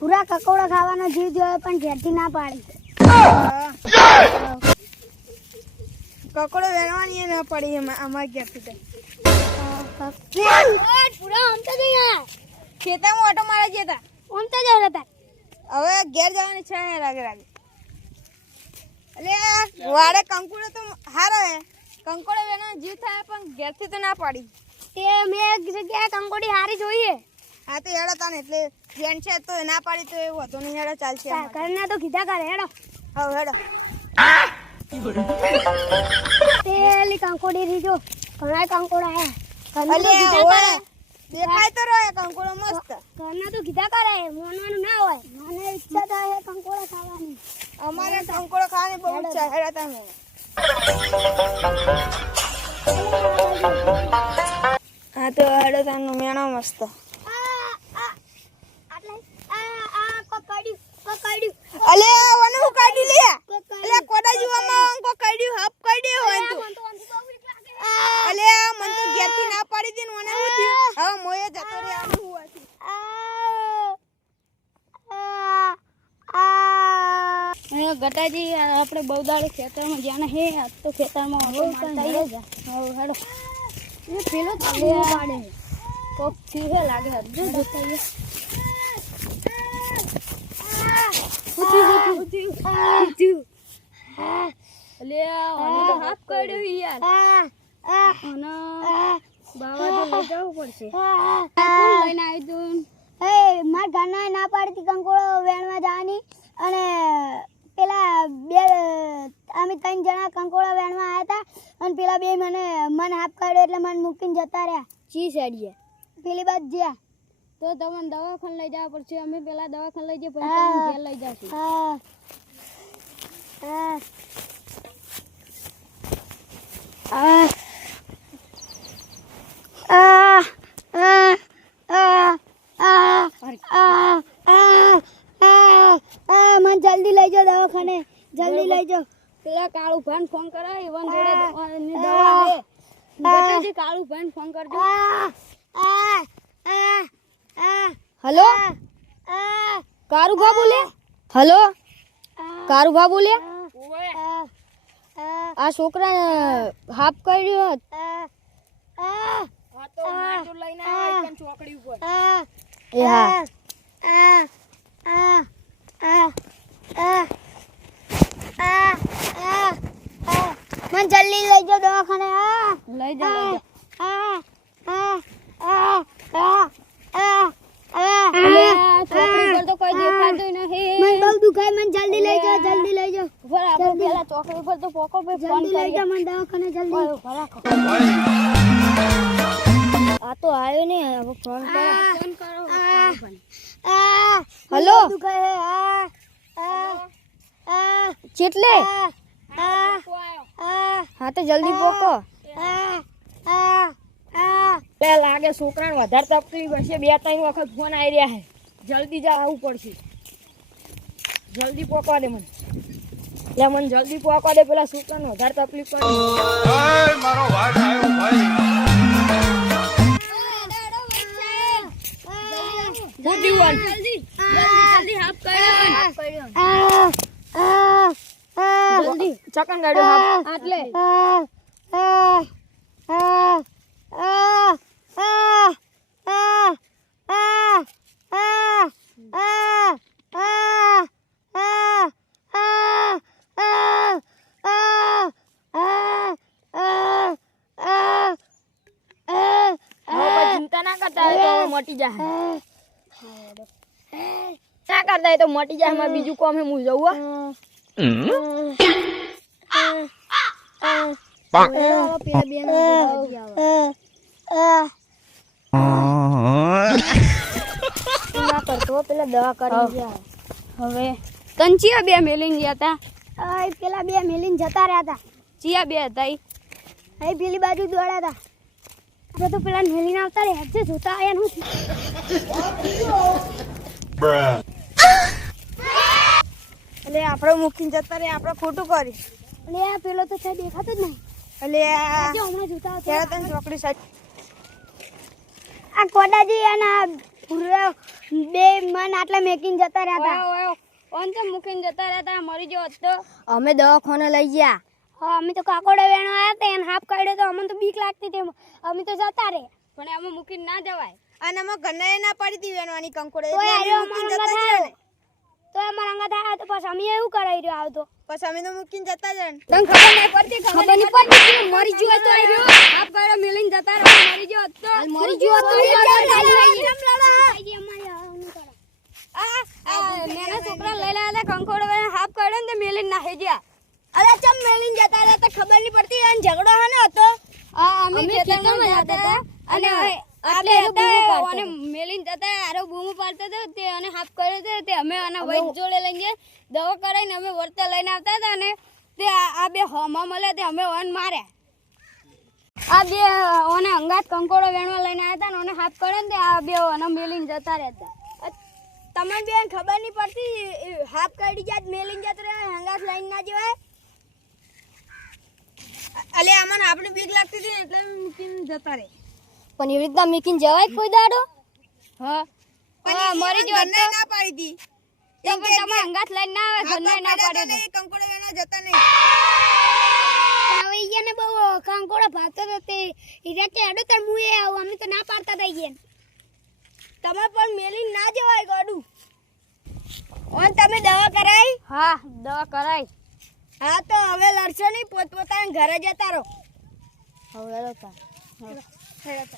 પૂરા કકોડા ખાવાનો જીવ જોયો પણ ઘેરથી ના પાડી. કકોડો વેણવાની ના પડી અમાર ઘેરથી પૂરા આમ તો જઈ યાર ખેતરમાં ઓટો મારા ગયા હતા આમ તો જઈ હતા. હવે ઘેર જવાની ઈચ્છા નહીં લાગે એટલે વાડે કંકુડો તો હારો હે કંકોડો વેણવાનો જીવ થાય પણ ઘેરથી તો ના પાડી. તે મેં એક જગ્યાએ કંકોડી હારી જોઈએ. હા તો હેડો તાને એટલે જેન છે તો ના પાડી તો એવું હતું નહીં હેડો ચાલશે ઘરના તો કીધા કરે હેડો. હવે હેડો પેલી કંકોડી રીજો ઘણા કંકોડા દેખાય તો રહે કંકોડો મસ્ત. ઘરના તો કીધા કરે મોનવાનું ના હોય. મને ઈચ્છા થાય કંકોડા ખાવાની. અમારે કંકોડો ખાવાની બહુ ઈચ્છા હેડો તમે. હા તો હેડો તાનો મેણો મસ્ત. અલે વનુ કાઢી લે અલે કોડા જીવામાં કો કાઢ્યું હપ કાઢ્યો હોય તો અલે મન તો ઘેરથી ના પાડી દીન મને હું થયું હવે મોય જતો રે આનું હોવાથી ગટાજી આપણે બહુ દાડો ખેતરમાં જ્યાં હે આજ તો ખેતરમાં ઓટો મારતા હે હેડો એ પેલો ચાલે પાડે કોક થી હે લાગે હજુ જોતા હે અલે ઓને તો હાફ કાઢ્યો યાર ઓને બાવા તો લઈ જવું પડશે. કોણ લઈને આવી તું? એ માર ઘરના ના પાડતી કંકોડો વેણવા જવાની અને પેલા બે અમે 3 જણા કંકોડા વેણવા આવ્યા હતા અને પેલા બે મને હાફ કાઢ્યો એટલે મને મૂકીને જતા રહ્યા. ચી સાડીએ પેલી બાદ જ્યાં તો તમને દવાખાને લઈ જવા પડશે. અમે પેલા દવાખાને લઈ જઈએ પછી ઘેર લઈ જશું. મને જલ્દી લઈ જાઓ દવાખાને જલ્દી લઈ જાઓ. પેલા કાળુ ભાન ફોન કરાય ઈવન જોડે દવા હે ગટાજી કાળુ ભાન ફોન કરજો. हेलो कारूभा बोले हेलो कारूभा बोले आ छोकरा हाफ કર્યો હા તો માટો લઈને આવ એકન ચોકડી ઉપર એ હા મન જલ્દી લઈ જાઓ દવાખાને. લઈ જાઓ ચોકડી પર તો કોઈ દેખાતું નહીં. મને બહુ દુખાય મને જલ્દી લઈ જાઓ ઉપર આપણે પેલા ચોકડી પર તો પોકો પે ફોન કરી જાઓ મને દવાખાને જલ્દી. આ તો આવ્યો ને હવે ફોન કરો હેલો દુખાય ચેટલે હા તો જલ્દી પોકો. લાગે છોકરાને વધારે તકલીફ હશે 2-3 વખત ફોન આવી રહ્યા છે જલ્દી જા આવવું પડશે. જલ્દી પોકવા દે મને એટલે મને જલ્દી પોકવા દે પેલા છોકરાને વધારે તકલીફ પડે. મારો વાટ આવ્યો ભાઈ જલ્દી હાફ કર્યો જલ્દી ચકન ગાડ્યો હાફ આટલે ચિંતા ના કરતા હોય તો મોટી જાય ના કરતા હોય તો મોટી જાય એમાં બીજું કામ હું જવું પેલા દવા કરી હવે કંચિયા 2 મેલીને ગયા હતા. પેલા 2 મેલીને જતા રહ્યા હતા. ચિયા 2 હતા એ પેલી બાજુ દોડ્યા હતા. આપણે તો પેલા મેલીને આવતા રહ્યા છે જોતા આયા નથી. એટલે આપણે મૂકીને જતા રે આપણે ખોટું કરી એટલે આ પેલો તો છે દેખાતો જ નહીં. અલ્યા જે હમણાં જોતા હતા ત્યારે તને ચોકડી સાઈડ આ કોડાજી અને આ પૂરા બે મન આટલા મેકીને જતા રહ્યા હતા ઓય ઓન તો મૂકીને જતા રહ્યા હતા મરી ગયો હતો અમે દવાખાને લઈ ગયા હા અમે તો કાકોડે વેણો આયા હતા એને હાફ કાઢ્યો તો અમને તો બીક લાગતી હતી અમે તો જતા રે પણ અમે મૂકીને ના જવાય અને અમે ઘરને ના પાડી દી વેણવાની કંકોડે તો એટલે અમે આયો મૂકીને અમારા જતા અંગા જ તો અમારા અંગા થાય તો પછી અમે એવું કરાવી રહ્યો આવતો પછી અમે તો મૂકીને જતા જ તને ખબર નહીં પડતી ખબર નહીં પડતી મરી ગયો તો આયો હાફ કાઢ્યો મિલીને જતા રહ્યો મરી ગયો તો મરી ગયો તો મેના છોકરા લઈ લાયા હતા કંકોડો હાફ કાઢ્યો ને મિલીને નાહી ગયા અરે ચમ મેલીને જતા રહ્યા તો ખબર નહીં પડતી અને ઝઘડો હાનો હતો અમે ખેતરમાં હતા અને આ બે હતા અને મેલીને જતા આરો બૂમો પાડતો હતો તે અને હાફ કર્યો હતો તે અમે આના વૈદ જોડે લઈને દવા કરાવીને અમે વર્તા લઈને આવતા હતા અને તે આ બે હોમાં મળ્યા તે અમે ઓન માર્યા આ બે ઓને અંગાત કંકોડો વેણવા લઈને આવ્યા હતા ને ઓને હાફ કર્યો ને તે આ બે ઓને મેલીને જતા રહેતા તમને બેન ખબર નહીં પડતી હાફ કાઢી જાત મેલીને જતો રહે હંગાત લઈને ના જવાય અલે અમને આપણે બીક લાગતી હતી એટલે મૂકીને જતા રહે પણ એવી રીતના મેકીને જવાય કોઈ દાડો હા પણ મરી ગયો ગયો ના પાડી દી તો પણ તમે અંગાત લઈને ના આવે ઘરને ના પાડે તો કંકોડે વેણા જતા નહીં હવે ઈયાને બહુ કંકોડો ભાગતો તો તે ઈરા કે અડો તર મુએ આવ અમે તો ના પાડતા હતા ઈયાને તમારે પણ મેલી ના જવાય ગોડું ઓન તમે દવા કરાઈ હા દવા કરાઈ હા તો હવે લડશો નહીં પોતપોતાના ઘરે જતા રહો હવે હેડો.